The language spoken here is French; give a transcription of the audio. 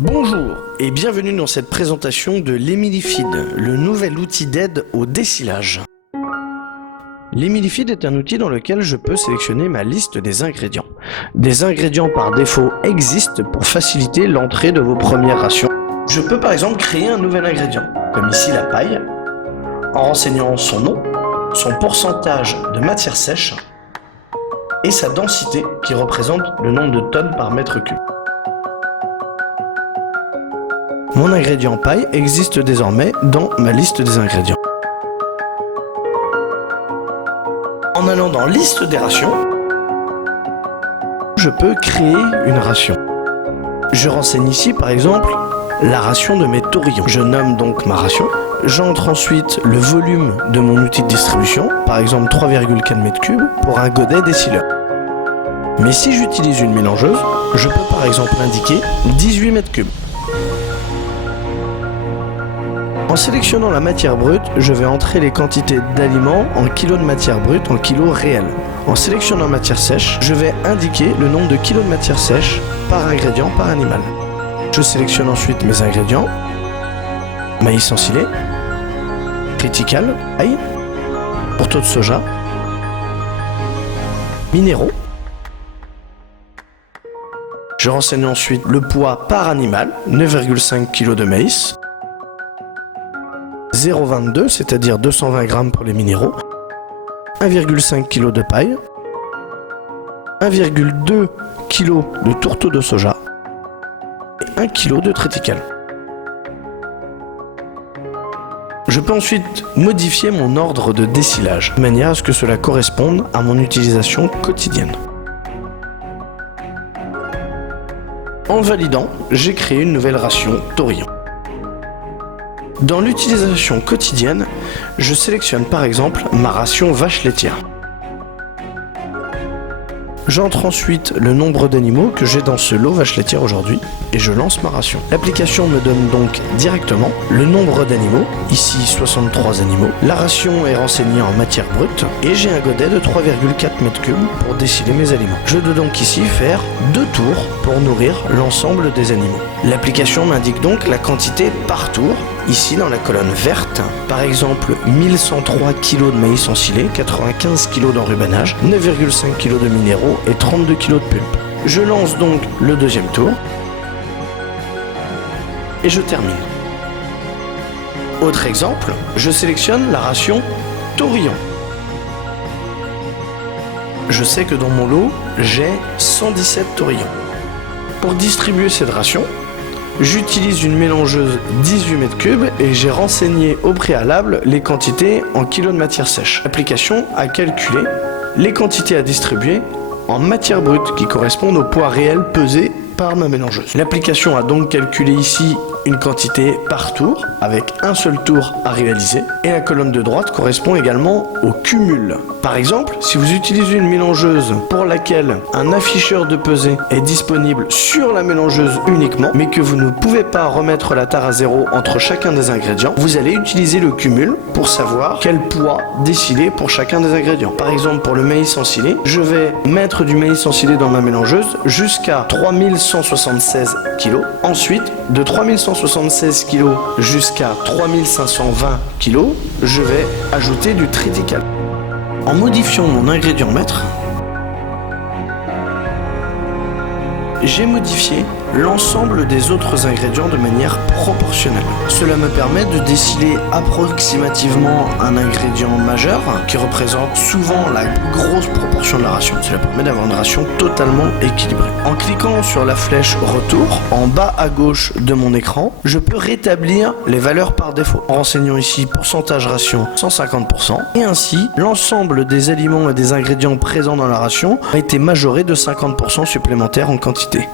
Bonjour et bienvenue dans cette présentation de l'Emilifeed, le nouvel outil d'aide au décilage. L'Emilifeed est un outil dans lequel je peux sélectionner ma liste des ingrédients. Des ingrédients par défaut existent pour faciliter l'entrée de vos premières rations. Je peux par exemple créer un nouvel ingrédient, comme ici la paille, en renseignant son nom, son pourcentage de matière sèche et sa densité qui représente le nombre de tonnes par mètre cube. Mon ingrédient paille existe désormais dans ma liste des ingrédients. En allant dans liste des rations, je peux créer une ration. Je renseigne ici par exemple la ration de mes taurillons. Je nomme donc ma ration. J'entre ensuite le volume de mon outil de distribution, par exemple 3,4 m3 pour un godet décileur. Mais si j'utilise une mélangeuse, je peux par exemple indiquer 18 m3. En sélectionnant la matière brute, je vais entrer les quantités d'aliments en kilos de matière brute en kilos réels. En sélectionnant matière sèche, je vais indiquer le nombre de kilos de matière sèche par ingrédient par animal. Je sélectionne ensuite mes ingrédients, maïs ensilé, critical, ail, pourtour de soja, minéraux. Je renseigne ensuite le poids par animal, 9,5 kg de maïs, 0,22, c'est-à-dire 220 grammes pour les minéraux, 1,5 kg de paille, 1,2 kg de tourteau de soja et 1 kg de triticale. Je peux ensuite modifier mon ordre de décilage, de manière à ce que cela corresponde à mon utilisation quotidienne. En validant, j'ai créé une nouvelle ration taurillon. Dans l'utilisation quotidienne, je sélectionne par exemple ma ration vache laitière. J'entre ensuite le nombre d'animaux que j'ai dans ce lot vache laitière aujourd'hui et je lance ma ration. L'application me donne donc directement le nombre d'animaux, ici 63 animaux. La ration est renseignée en matière brute et j'ai un godet de 3,4 m3 pour déciler mes aliments. Je dois donc ici faire 2 tours pour nourrir l'ensemble des animaux. L'application m'indique donc la quantité par tour, ici dans la colonne verte. Par exemple, 1103 kg de maïs ensilé, 95 kg d'enrubanage, 9,5 kg de minéraux et 32 kg de pulpe. Je lance donc le deuxième tour et je termine. Autre exemple, je sélectionne la ration taurillon. Je sais que dans mon lot, j'ai 117 taurillons. Pour distribuer cette ration, j'utilise une mélangeuse 18 m3 et j'ai renseigné au préalable les quantités en kilos de matière sèche. L'application a calculé les quantités à distribuer en matière brute qui correspondent au poids réel pesé par ma mélangeuse. L'application a donc calculé ici une quantité par tour avec un seul tour à réaliser et la colonne de droite correspond également au cumul. Par exemple, si vous utilisez une mélangeuse pour laquelle un afficheur de pesée est disponible sur la mélangeuse uniquement mais que vous ne pouvez pas remettre la tare à zéro entre chacun des ingrédients, vous allez utiliser le cumul pour savoir quel poids déciler pour chacun des ingrédients. Par exemple, pour le maïs ensilé, je vais mettre du maïs ensilé dans ma mélangeuse jusqu'à 3176 kg. Ensuite, de 3176 kg jusqu'à 3520 kg, je vais ajouter du triticale. En modifiant mon ingrédient maître, j'ai modifié l'ensemble des autres ingrédients de manière proportionnelle. Cela me permet de déciler approximativement un ingrédient majeur qui représente souvent la grosse proportion de la ration. Cela permet d'avoir une ration totalement équilibrée. En cliquant sur la flèche retour, en bas à gauche de mon écran, je peux rétablir les valeurs par défaut. En renseignant ici pourcentage ration 150% et ainsi l'ensemble des aliments et des ingrédients présents dans la ration a été majoré de 50% supplémentaires en quantité.